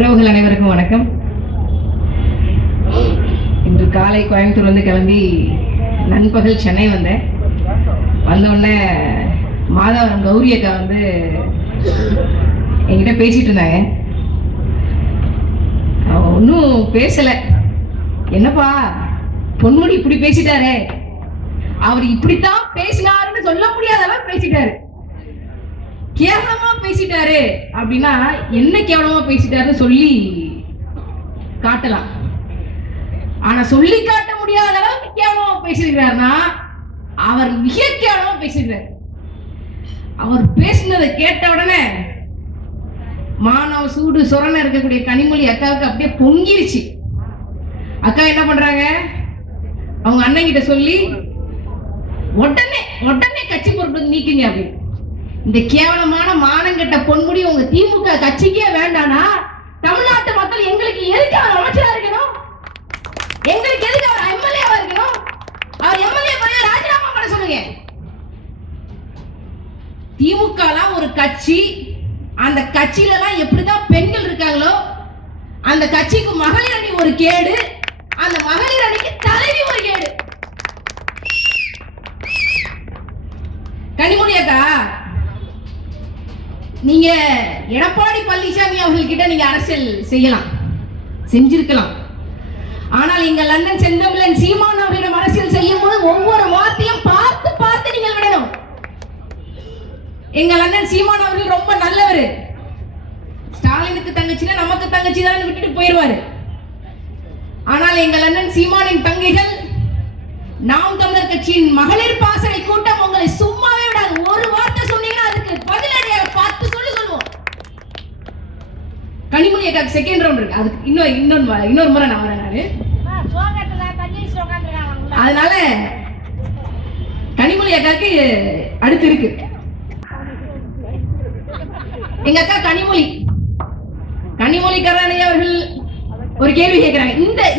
உறவுகள் அனைவருக்கும் வணக்கம். இன்று காலை கோயம்புத்தூர்லேருந்து கிளம்பி நண்பகல் சென்னை வந்தேன். வந்தோடனே மாதவரம் கௌரி அக்கா என்கிட்ட பேசிட்டு இருந்தாங்க. ஒன்றும் பேசலை. என்னப்பா பொன்முடி இப்படி பேசிட்டாரே, அவர் இப்படித்தான் பேசினாருன்னு சொல்ல முடியாத அளவு பேசிட்டாரு, கேவலமா பேசிட்டாரு அப்படின்னா என்ன கேவலமா பேசிட்டாருன்னு சொல்லி காட்டலாம். ஆனா சொல்லி காட்ட முடியாத அளவுக்கு கேவலமா பேசிருக்கிறாருன்னா அவர் மிக கேவலமா பேசிருக்காரு. அவர் பேசினதை கேட்ட உடனே மானவ சூடு சொரண இருக்கக்கூடிய கனிமொழி அக்காவுக்கு அப்படியே பொங்கிருச்சு. அக்கா என்ன பண்றாங்க, அவங்க அண்ணன் கிட்ட சொல்லி உடனே கட்சி பொறுப்பு நீக்குங்க அப்படின்னு. இந்த கேவலமான மானங்கெட்ட பொன்முடி உங்க திமுக கட்சிக்கே வேண்டானா தமிழ்நாட்டு மக்கள் எங்களுக்கு எதுக்கு அவர் அமைச்சரா இருக்கணும்? எங்களுக்கு எதுக்கு அவர் எம்எல்ஏவா இருக்கணும்? அவர் எம்எல்ஏ பதவியை ராஜினாமா பண்ண சொல்லுங்க. திமுக ஒரு கட்சி, அந்த கட்சியில எல்லாம் எப்படிதான் பெண்கள் இருக்காங்களோ அந்த கட்சிக்கு மகளிர் அணி ஒரு கேடு, அந்த மகளிர் அணிக்கு தலைவி ஒரு கேடு. கனிமொழி அக்கா, நீங்க எடப்பாடி பழனிசாமி அவர்கள்கிட்ட நீங்க அரசியல் செய்யலாம், செஞ்சிருக்கலாம். ஆனால் எங்கள் அண்ணன் செந்தமிழன் சீமான் அவர்களிடம் அரசியல் செய்யும் போது ஒவ்வொரு வார்த்தையும் பார்த்து பார்த்து நீங்கள் விடணும். எங்கள் அண்ணன் சீமான் அவர்கள் ரொம்ப நல்லவர். ஸ்டாலினுக்கு தங்கச்சினா நமக்கு தங்கச்சி தான் விட்டுட்டு போயிடுவாரு. ஆனால் எங்கள் அண்ணன் சீமானின் தங்கைகள் நாம் தமிழர் கட்சியின் மகளிர் பாசறை கூட்டம் உங்களை சும்மாவே விடாது. ஒரு வார்த்தை சொன்னீங்கன்னா அதுக்கு பதிலடியாக 10 சொல்லுவோம். கனிமொழி அக்காக்கு செகண்ட் ரவுண்ட் இருக்கு, அதுக்கு இன்னொரு முறை நான் வரேன். அதனால கனிமொழி அக்காக்கு அடுத்து இருக்கு. எங்க அக்கா கனிமொழி கருணாநிதி அவர்கள் ஒரு கேள்வி கேட்கிறாங்க.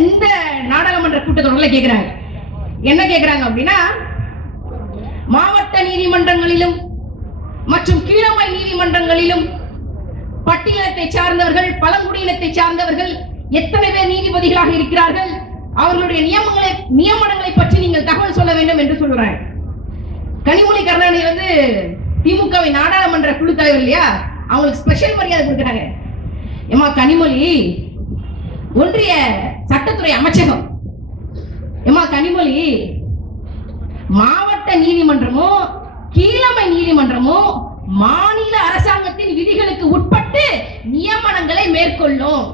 இந்த நாடாளுமன்ற கூட்டத்தொடர்ல கேட்கிறாங்க. என்ன கேட்கிறாங்க அப்படின்னா, மாவட்ட நீதிமன்றங்களிலும் மற்றும் கீழமை நீதிமன்றங்களிலும் பட்டியலத்தை சார்ந்தவர்கள், பழங்குடியினத்தை சார்ந்தவர்கள் எத்தனை பேர் நீதிபதிகளாக இருக்கிறார்கள், அவர்களுடைய நியமனங்களை பற்றி நீங்கள் தகவல் சொல்ல வேண்டும் என்று சொல்றாங்க. கனிமொழி கருணாநிதி திமுகவின் நாடாளுமன்ற குழு தலைவர் இல்லையா, அவங்களுக்கு ஸ்பெஷல் மரியாதை கொடுக்கிறாங்க. ஏமா கனிமொழி, ஒன்றிய சட்டத்துறை அமைச்சகம், ஏமா கனிமொழி, மாவட்ட நீதிமன்றமோ கீழமை நீதிமன்றமோ மாநில அரசாங்கத்தின் விதிகளுக்கு உட்பட்டு நியமனங்களை மேற்கொள்ளும்.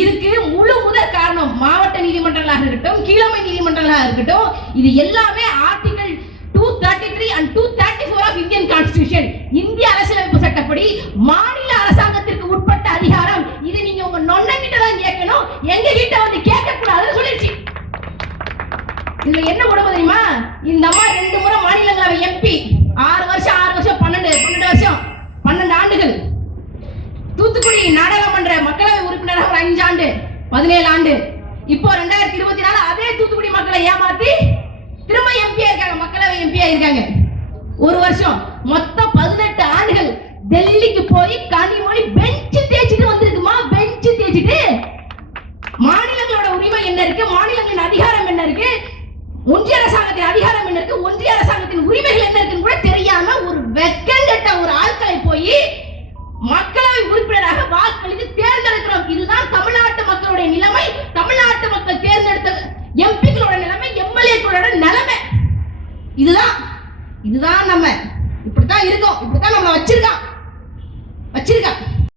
இதுக்கு முழு முதல் காரணம் மாவட்ட நீதிமன்றங்களாக இருக்கட்டும், கீழமை நீதிமன்றங்களாக இருக்கட்டும், இது எல்லாமே article 233 and 234 of Indian constitution, இந்திய அரசியலமைப்பு சட்டப்படி மாநில அரசாங்கத்திற்கு உட்பட்ட அதிகாரம். இது நீங்க உங்க நொண்ண கிட்ட தான் கேட்கணும், எங்க கிட்ட கேட்க கூடாதுன்னு சொல்லிருச்சு. இதுல என்ன கொடுமை தெரியுமா, இந்த அம்மா 2 முறை மாநிலங்களவை எம்பி, 6 வருஷம் 12 வருஷம் 12 ஆண்டுகள். தூத்துக்குடி நாடாளுமன்ற மக்களவை உறுப்பினராக 5 ஆண்டு 17 ஆண்டு. இப்போ 2024 அதே தூத்துக்குடி மக்களை ஏமாத்தி திரும்ப எம்பியா இருக்காங்க, மக்களவை எம்பியா இருக்காங்க. 1 வருஷம், மொத்தம் 18 ஆண்டுகள். டெல்லிக்கு போய் கனிமொழி பெஞ்ச் தேய்ச்சிட்டு வந்திருக்குமா, பெஞ்ச் தேய்ச்சிட்டு. மாநிலங்களோட உரிமை என்ன இருக்கு, மாநிலங்களின் அதிகாரம் என்ன இருக்கு, ஒன்றிய அரசாங்கத்தின் அதிகாரம் என்ன இருக்கு, ஒன்றிய அரசாங்கத்தின் உரிமைகள் என்ன இருக்குன்னு கூட தெரியாம ஒரு வெக்கங்கெட்ட ஒரு ஆட்களை போய் மக்களவை உறுப்பினராக வாக்களித்து தேர்ந்தெடுக்கிறோம். இதுதான் தமிழ்நாட்டு மக்களுடைய நிலைமை, தமிழ்நாட்டு மக்கள் தேர்ந்தெடுத்த எம்பிக்களோட நிலைமை, எம்எல்ஏக்களோட நிலைமை. இதுதான் நம்ம